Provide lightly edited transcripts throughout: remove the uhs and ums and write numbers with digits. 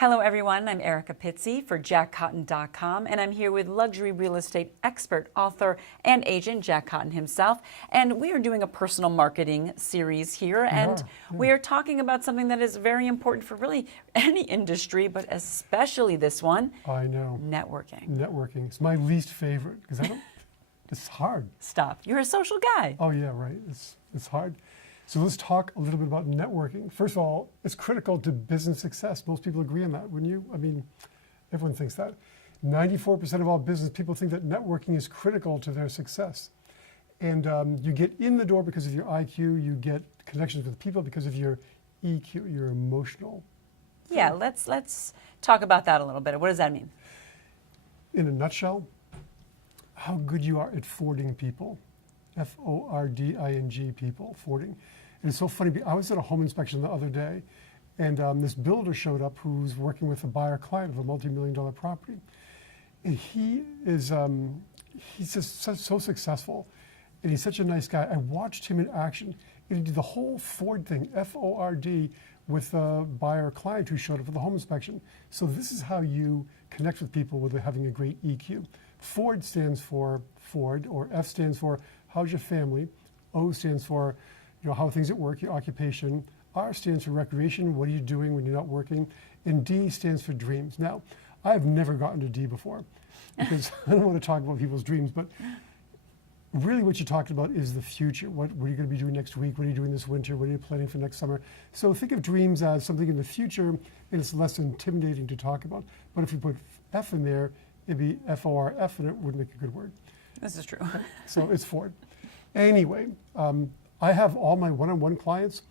Hello everyone, I'm Erica Pizzi for JackCotton.com, and I'm here with luxury real estate expert, author, and agent Jack Cotton himself. And we are doing a personal marketing series here, and we are talking about something that is very important for really any industry, but especially this one. I know. Networking. Networking. It's my least favorite because it's hard. Stop. You're a social guy. Oh yeah, right. It's hard. So let's talk a little bit about networking. First of all, it's critical to business success. Most people agree on that, wouldn't you? I mean, everyone thinks that. 94% of all business people think that networking is critical to their success. And you get in the door because of your IQ, you get connections with people because of your EQ, your emotional. Yeah, let's talk about that a little bit. What does that mean? In a nutshell, how good you are at fording people. F-O-R-D-I-N-G people, fording. And it's so funny, I was at a home inspection the other day, and this builder showed up who's working with a buyer client of a multi-million-dollar property. And he is, he's just so successful, and he's such a nice guy. I watched him in action, and he did the whole Ford thing, F-O-R-D, with a buyer client who showed up for the home inspection. So this is how you connect with people with having a great EQ. Ford stands for Ford, or F stands for how's your family, O stands for how things at work, your occupation, R stands for recreation, what are you doing when you're not working, and D stands for dreams. Now, I've never gotten to D before because I don't want to talk about people's dreams, but really what you're talking about is the future. What are you going to be doing next week? What are you doing this winter? What are you planning for next summer? So think of dreams as something in the future, and it's less intimidating to talk about. But if you put F in there, it'd be F-O-R-F, and it wouldn't make a good word. This is true. So it's Ford. Anyway, I have all my one-on-one clients.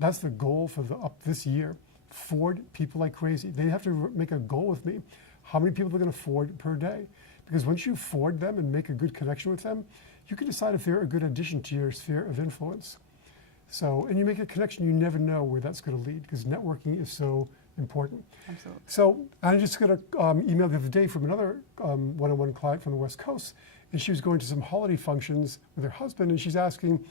That's the goal for this year. Ford people like crazy. They have to make a goal with me. How many people they're going to Ford per day? Because once you Ford them and make a good connection with them, you can decide if they're a good addition to your sphere of influence. So, and you make a connection, you never know where that's going to lead because networking is so important. Absolutely. So I just got an email the other day from another one-on-one client from the West Coast, and she was going to some holiday functions with her husband, and she's asking,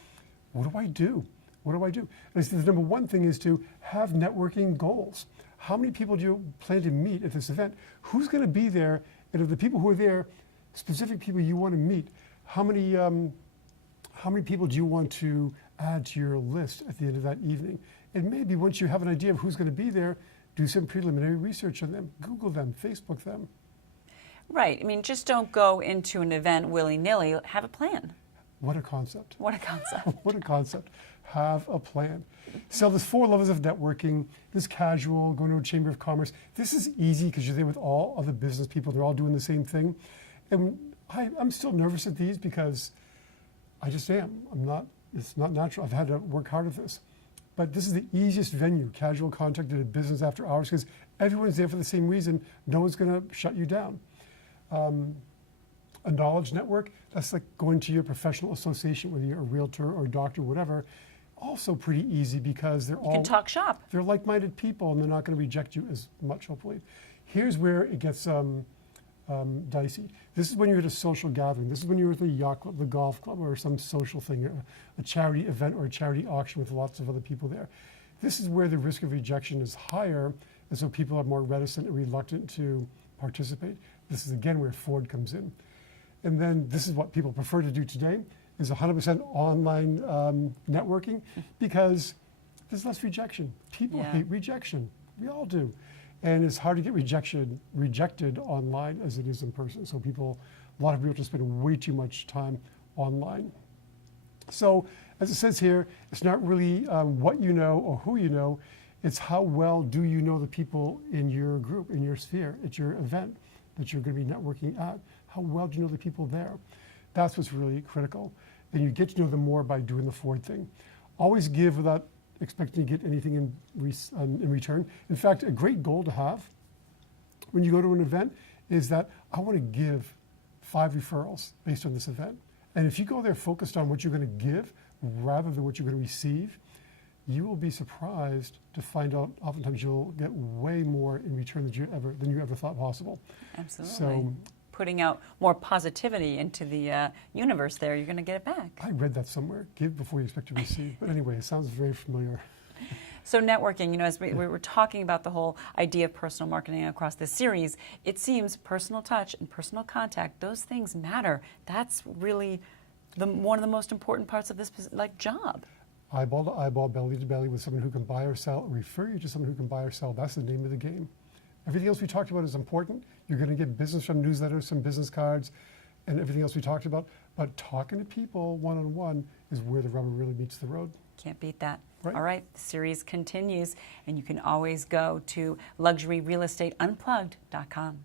what do I do? What do I do? And I said, the number one thing is to have networking goals. How many people do you plan to meet at this event? Who's going to be there? And of the people who are there, specific people you want to meet, how many people do you want to add to your list at the end of that evening? And maybe once you have an idea of who's going to be there, do some preliminary research on them, Google them, Facebook them. Right. I mean, just don't go into an event willy-nilly. Have a plan. What a concept. What a concept. What a concept. Have a plan. So there's 4 levels of networking. This casual, going to a chamber of commerce. This is easy because you're there with all other business people. They're all doing the same thing. And I'm still nervous at these because I just am. It's not natural. I've had to work hard at this. But this is the easiest venue, casual contact at a business after hours, because everyone's there for the same reason. No one's going to shut you down. A knowledge network, that's like going to your professional association, whether you're a realtor or doctor, whatever. Also pretty easy because you can talk shop. They're like-minded people, and they're not going to reject you as much, hopefully. Here's where it gets dicey. This is when you're at a social gathering. This is when you're at the yacht club, the golf club, or some social thing, a charity event or a charity auction with lots of other people there. This is where the risk of rejection is higher, and so people are more reticent and reluctant to participate. This is, again, where Ford comes in. And then this is what people prefer to do today, is 100% online networking, because there's less rejection. People hate rejection. We all do. And it's hard to get rejected online as it is in person. So a lot of people just spend way too much time online. So as it says here, it's not really what you know or who you know, it's how well do you know the people in your group, in your sphere, at your event that you're going to be networking at. How well do you know the people there? That's what's really critical. And you get to know them more by doing the Ford thing. Always give without expecting to get anything in return. In fact, a great goal to have when you go to an event is that I want to give 5 referrals based on this event. And if you go there focused on what you're going to give rather than what you're going to receive, you will be surprised to find out oftentimes you'll get way more in return than you ever thought possible. Absolutely. So, putting out more positivity into the universe there, you're going to get it back. I read that somewhere. Give before you expect to receive. But anyway, it sounds very familiar. So networking, as we were talking about the whole idea of personal marketing across this series, it seems personal touch and personal contact, those things matter. That's really one of the most important parts of this job. Eyeball to eyeball, belly to belly with someone who can buy or sell, refer you to someone who can buy or sell. That's the name of the game. Everything else we talked about is important. You're going to get business from newsletters, some business cards, and everything else we talked about. But talking to people one-on-one is where the rubber really meets the road. Can't beat that. Right. All right, the series continues, and you can always go to luxuryrealestateunplugged.com.